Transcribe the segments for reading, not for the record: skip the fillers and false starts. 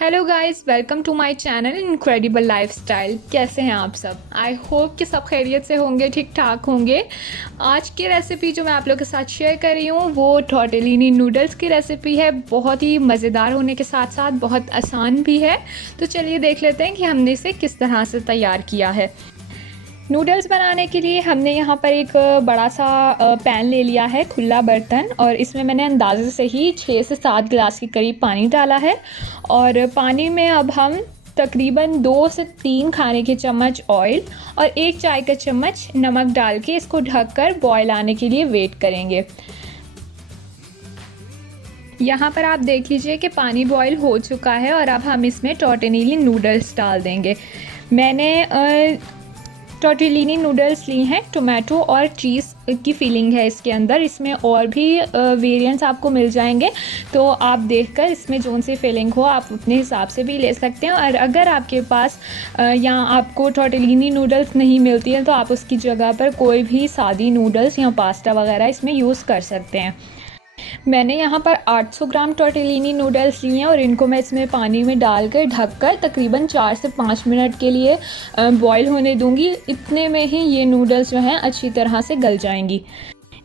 Hello guys, welcome to my channel incredible lifestyle. कैसे हैं आप सब? आई होप कि सब खैरियत से होंगे, ठीक ठाक होंगे। आज की रेसिपी जो मैं आप लोगों के साथ शेयर कर रही हूँ वो टॉर्टेलिनी नूडल्स की रेसिपी है। बहुत ही मज़ेदार होने के साथ साथ बहुत आसान भी है। तो चलिए देख लेते हैं कि हमने इसे किस तरह से तैयार किया है। नूडल्स बनाने के लिए हमने यहाँ पर एक बड़ा सा पैन ले लिया है, खुला बर्तन, और इसमें मैंने अंदाज़े से ही 6 से 7 गिलास के करीब पानी डाला है। और पानी में अब हम तकरीबन 2 से 3 खाने के चम्मच ऑयल और 1 चाय का चम्मच नमक डाल के इसको ढककर बॉयल आने के लिए वेट करेंगे। यहाँ पर आप देख लीजिए कि पानी बॉयल हो चुका है और अब हम इसमें टॉर्टेलिनी नूडल्स डाल देंगे। मैंने टॉर्टेलिनी नूडल्स ली हैं, टोमेटो और चीज़ की फीलिंग है इसके अंदर। इसमें और भी वेरिएंट्स आपको मिल जाएंगे, तो आप देखकर इसमें जोन सी फीलिंग हो आप अपने हिसाब से भी ले सकते हैं। और अगर आपके पास या आपको टॉर्टेलिनी नूडल्स नहीं मिलती है तो आप उसकी जगह पर कोई भी सादी नूडल्स या पास्ता वगैरह इसमें यूज़ कर सकते हैं। मैंने यहाँ पर 800 ग्राम टॉर्टेलिनी नूडल्स लिए हैं और इनको मैं इसमें पानी में डालकर ढककर तकरीबन 4 से 5 मिनट के लिए बॉईल होने दूँगी। इतने में ही ये नूडल्स जो हैं अच्छी तरह से गल जाएंगी।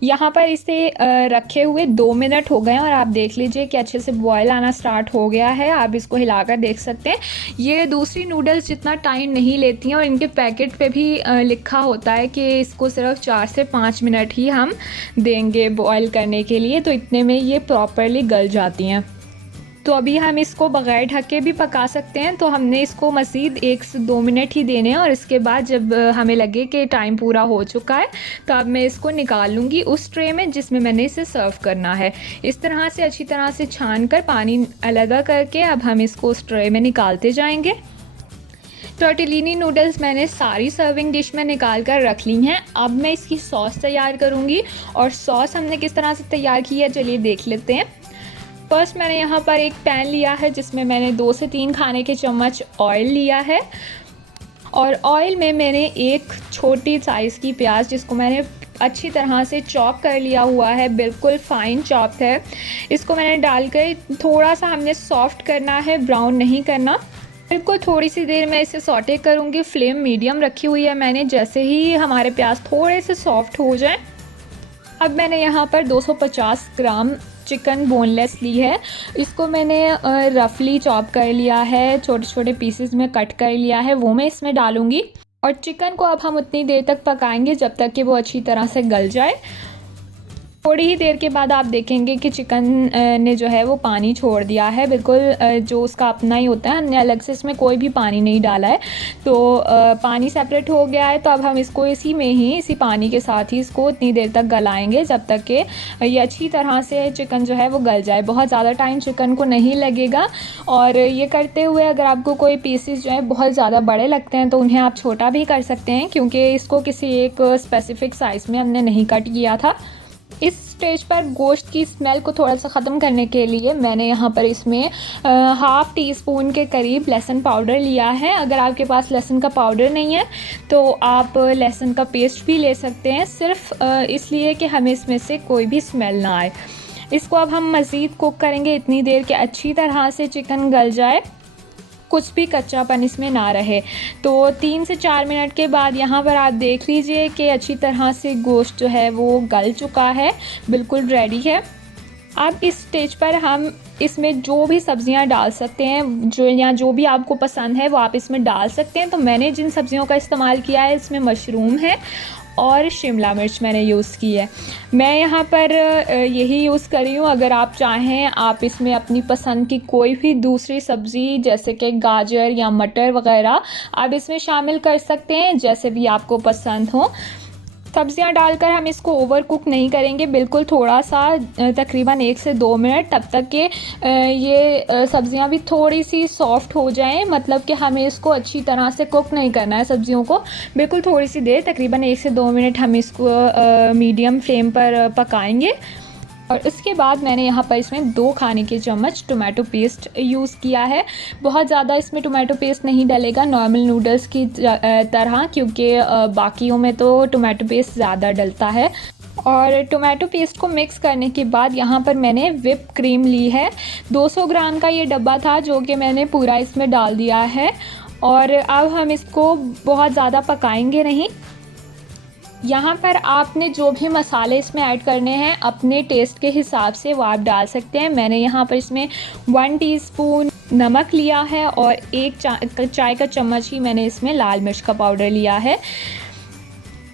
यहाँ पर इसे रखे हुए 2 मिनट हो गए हैं और आप देख लीजिए कि अच्छे से बॉयल आना स्टार्ट हो गया है। आप इसको हिलाकर देख सकते हैं। ये दूसरी नूडल्स जितना टाइम नहीं लेती हैं और इनके पैकेट पे भी लिखा होता है कि इसको सिर्फ 4 से 5 मिनट ही हम देंगे बॉयल करने के लिए, तो इतने में ये प्रॉपरली गल जाती हैं। तो अभी हम इसको बग़ैर ढके भी पका सकते हैं, तो हमने इसको मज़ीद 1 से 2 मिनट ही देने हैं। और इसके बाद जब हमें लगे कि टाइम पूरा हो चुका है तो अब मैं इसको निकाल लूँगी उस ट्रे में जिसमें मैंने इसे सर्व करना है। इस तरह से अच्छी तरह से छान कर पानी अलग करके अब हम इसको उस ट्रे में निकालते जाएंगे। टॉर्टेलिनी नूडल्स मैंने सारी सर्विंग डिश में निकाल कर रख ली हैं। अब मैं इसकी सॉस तैयार करूँगी, और सॉस हमने किस तरह से तैयार की है चलिए देख लेते हैं। फर्स्ट मैंने यहाँ पर एक पैन लिया है जिसमें मैंने 2 से 3 खाने के चम्मच ऑयल लिया है, और ऑयल में मैंने एक छोटी साइज़ की प्याज जिसको मैंने अच्छी तरह से चॉप कर लिया हुआ है, बिल्कुल फ़ाइन चॉप्ड है, इसको मैंने डालकर थोड़ा सा हमने सॉफ्ट करना है, ब्राउन नहीं करना। बिल्कुल थोड़ी सी देर मैं इसे सॉटे करूँगी। फ्लेम मीडियम रखी हुई है मैंने। जैसे ही हमारे प्याज थोड़े से सॉफ्ट हो जाए, अब मैंने यहाँ पर 250 ग्राम चिकन बोनलेस ली है। इसको मैंने रफली चॉप कर लिया है, छोटे छोटे पीसेस में कट कर लिया है, वो मैं इसमें डालूँगी। और चिकन को अब हम उतनी देर तक पकाएंगे जब तक कि वो अच्छी तरह से गल जाए। थोड़ी ही देर के बाद आप देखेंगे कि चिकन ने जो है वो पानी छोड़ दिया है, बिल्कुल जो उसका अपना ही होता है, हमने अलग से इसमें कोई भी पानी नहीं डाला है। तो पानी सेपरेट हो गया है, तो अब हम इसको इसी पानी के साथ ही इसको उतनी देर तक गलाएंगे जब तक कि ये अच्छी तरह से चिकन जो है वो गल जाए। बहुत ज़्यादा टाइम चिकन को नहीं लगेगा। और ये करते हुए अगर आपको कोई पीसेस जो है बहुत ज़्यादा बड़े लगते हैं तो उन्हें आप छोटा भी कर सकते हैं, क्योंकि इसको किसी एक स्पेसिफ़िक साइज़ में हमने नहीं कट किया था। इस स्टेज पर गोश्त की स्मेल को थोड़ा सा ख़त्म करने के लिए मैंने यहाँ पर इसमें हाफ़ टी स्पून के करीब लहसुन पाउडर लिया है। अगर आपके पास लहसुन का पाउडर नहीं है तो आप लहसुन का पेस्ट भी ले सकते हैं, सिर्फ इसलिए कि हमें इसमें से कोई भी स्मेल ना आए। इसको अब हम मज़ीद कुक करेंगे इतनी देर कि अच्छी तरह से चिकन गल जाए, कुछ भी कच्चापन इसमें ना रहे। तो 3 से 4 मिनट के बाद यहाँ पर आप देख लीजिए कि अच्छी तरह से गोश्त जो है वो गल चुका है, बिल्कुल रेडी है। अब इस स्टेज पर हम इसमें जो भी सब्ज़ियाँ डाल सकते हैं, जो भी आपको पसंद है वो आप इसमें डाल सकते हैं। तो मैंने जिन सब्ज़ियों का इस्तेमाल किया है इसमें मशरूम है और शिमला मिर्च मैंने यूज़ की है। मैं यहाँ पर यही यूज़ कर रही हूँ। अगर आप चाहें आप इसमें अपनी पसंद की कोई भी दूसरी सब्ज़ी जैसे कि गाजर या मटर वगैरह आप इसमें शामिल कर सकते हैं, जैसे भी आपको पसंद हो। सब्ज़ियाँ डालकर हम इसको ओवर कुक नहीं करेंगे, बिल्कुल थोड़ा सा तकरीबन 1 से 2 मिनट, तब तक कि ये सब्ज़ियाँ भी थोड़ी सी सॉफ़्ट हो जाएं। मतलब कि हमें इसको अच्छी तरह से कुक नहीं करना है सब्ज़ियों को, बिल्कुल थोड़ी सी देर तकरीबन 1 से 2 मिनट हम इसको मीडियम फ्लेम पर पकाएंगे। और उसके बाद मैंने यहाँ पर इसमें 2 खाने के चम्मच टोमेटो पेस्ट यूज़ किया है। बहुत ज़्यादा इसमें टोमेटो पेस्ट नहीं डलेगा नॉर्मल नूडल्स की तरह, क्योंकि बाकियों में तो टोमेटो पेस्ट ज़्यादा डलता है। और टोमेटो पेस्ट को मिक्स करने के बाद यहाँ पर मैंने व्हिप क्रीम ली है। 200 ग्राम का ये डब्बा था जो कि मैंने पूरा इसमें डाल दिया है। और अब हम इसको बहुत ज़्यादा पकाएंगे नहीं। यहाँ पर आपने जो भी मसाले इसमें ऐड करने हैं अपने टेस्ट के हिसाब से वो आप डाल सकते हैं। मैंने यहाँ पर इसमें 1 टीस्पून नमक लिया है और 1 चाय का चम्मच ही मैंने इसमें लाल मिर्च का पाउडर लिया है।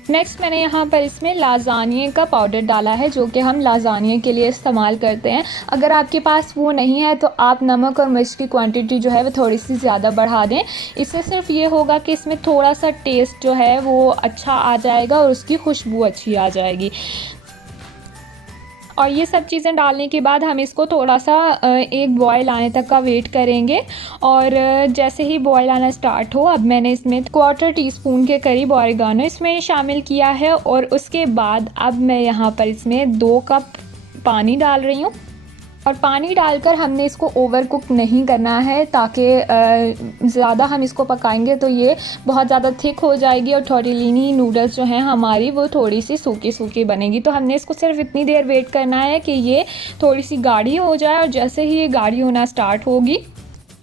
नेक्स्ट मैंने यहाँ पर इसमें लाज़ानिए का पाउडर डाला है जो कि हम लाज़ानिए के लिए इस्तेमाल करते हैं। अगर आपके पास वो नहीं है तो आप नमक और मिर्च की क्वांटिटी जो है वो थोड़ी सी ज़्यादा बढ़ा दें। इससे सिर्फ ये होगा कि इसमें थोड़ा सा टेस्ट जो है वो अच्छा आ जाएगा और उसकी खुशबू अच्छी आ जाएगी। और ये सब चीज़ें डालने के बाद हम इसको थोड़ा सा एक बॉयल आने तक का वेट करेंगे। और जैसे ही बॉयल आना स्टार्ट हो, अब मैंने इसमें 1/4 टीस्पून के करीब ऑरिगानो इसमें शामिल किया है। और उसके बाद अब मैं यहाँ पर इसमें 2 कप पानी डाल रही हूँ। और पानी डालकर हमने इसको ओवर कुक नहीं करना है, ताकि ज़्यादा हम इसको पकाएंगे तो ये बहुत ज़्यादा थिक हो जाएगी और टॉर्टेलिनी नूडल्स जो हैं हमारी वो थोड़ी सी सूखी सूखी बनेगी। तो हमने इसको सिर्फ इतनी देर वेट करना है कि ये थोड़ी सी गाढ़ी हो जाए। और जैसे ही ये गाढ़ी होना स्टार्ट होगी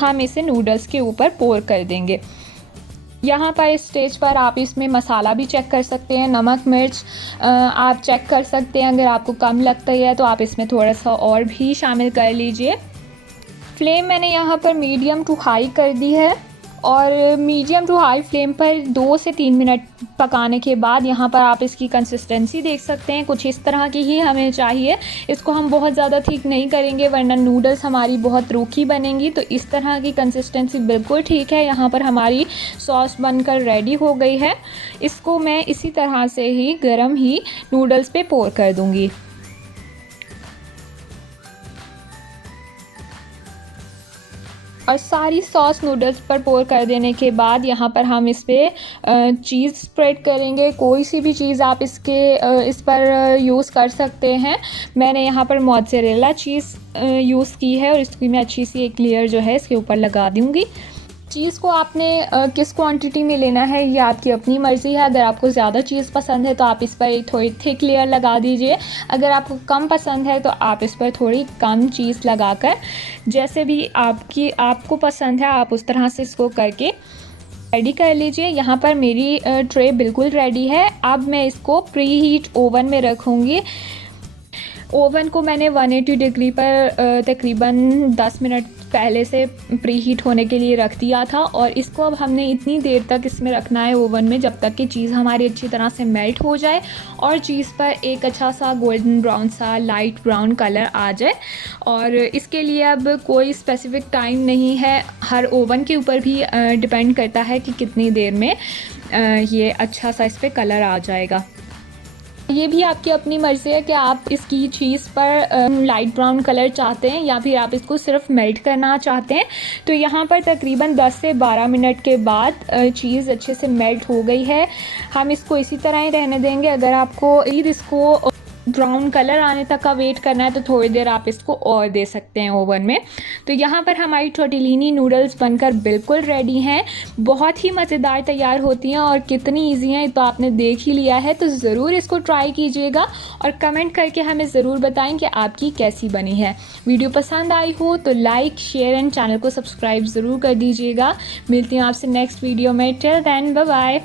हम इसे नूडल्स के ऊपर पोर कर देंगे। यहाँ पर इस स्टेज पर आप इसमें मसाला भी चेक कर सकते हैं। नमक मिर्च आप चेक कर सकते हैं। अगर आपको कम लगता है तो आप इसमें थोड़ा सा और भी शामिल कर लीजिए। फ्लेम मैंने यहाँ पर मीडियम टू हाई कर दी है। और मीडियम टू हाई फ्लेम पर 2 से 3 मिनट पकाने के बाद यहाँ पर आप इसकी कंसिस्टेंसी देख सकते हैं। कुछ इस तरह की ही हमें चाहिए। इसको हम बहुत ज़्यादा थिक नहीं करेंगे वरना नूडल्स हमारी बहुत रूखी बनेंगी। तो इस तरह की कंसिस्टेंसी बिल्कुल ठीक है। यहाँ पर हमारी सॉस बनकर रेडी हो गई है। इसको मैं इसी तरह से ही गरम ही नूडल्स पे पोर कर दूँगी। और सारी सॉस नूडल्स पर पोर कर देने के बाद यहाँ पर हम इस पर चीज़ स्प्रेड करेंगे। कोई सी भी चीज़ आप इस पर यूज़ कर सकते हैं। मैंने यहाँ पर मोज़रेला चीज़ यूज़ की है और इसकी मैं अच्छी सी एक लेयर जो है इसके ऊपर लगा दूँगी। चीज़ को आपने किस क्वांटिटी में लेना है ये आपकी अपनी मर्ज़ी है। अगर आपको ज़्यादा चीज़ पसंद है तो आप इस पर थोड़ी थिक लेयर लगा दीजिए। अगर आपको कम पसंद है तो आप इस पर थोड़ी कम चीज़ लगाकर, जैसे भी आपको पसंद है आप उस तरह से इसको करके रेडी कर लीजिए। यहाँ पर मेरी ट्रे बिल्कुल रेडी है। अब मैं इसको प्री हीट ओवन में रखूँगी। ओवन को मैंने 180 डिग्री पर तकरीबन 10 मिनट पहले से प्री हीट होने के लिए रख दिया था। और इसको अब हमने इतनी देर तक इसमें रखना है ओवन में जब तक कि चीज़ हमारी अच्छी तरह से मेल्ट हो जाए और चीज़ पर एक अच्छा सा गोल्डन ब्राउन सा लाइट ब्राउन कलर आ जाए। और इसके लिए अब कोई स्पेसिफ़िक टाइम नहीं है, हर ओवन के ऊपर भी डिपेंड करता है कि कितनी देर में ये अच्छा सा इस पर कलर आ जाएगा। ये भी आपकी अपनी मर्ज़ी है कि आप इसकी चीज़ पर लाइट ब्राउन कलर चाहते हैं या फिर आप इसको सिर्फ मेल्ट करना चाहते हैं। तो यहाँ पर तकरीबन 10 से 12 मिनट के बाद चीज़ अच्छे से मेल्ट हो गई है। हम इसको इसी तरह ही रहने देंगे। अगर आपको इसको ब्राउन कलर आने तक का वेट करना है तो थोड़ी देर आप इसको और दे सकते हैं ओवन में। तो यहाँ पर हमारी टॉर्टेलिनी नूडल्स बनकर बिल्कुल रेडी हैं। बहुत ही मज़ेदार तैयार होती हैं और कितनी इजी हैं तो आपने देख ही लिया है। तो ज़रूर इसको ट्राई कीजिएगा और कमेंट करके हमें ज़रूर बताएं कि आपकी कैसी बनी है। वीडियो पसंद आई हो तो लाइक शेयर एंड चैनल को सब्सक्राइब ज़रूर कर दीजिएगा। मिलती हूँ आपसे नेक्स्ट वीडियो में। Till then bye bye.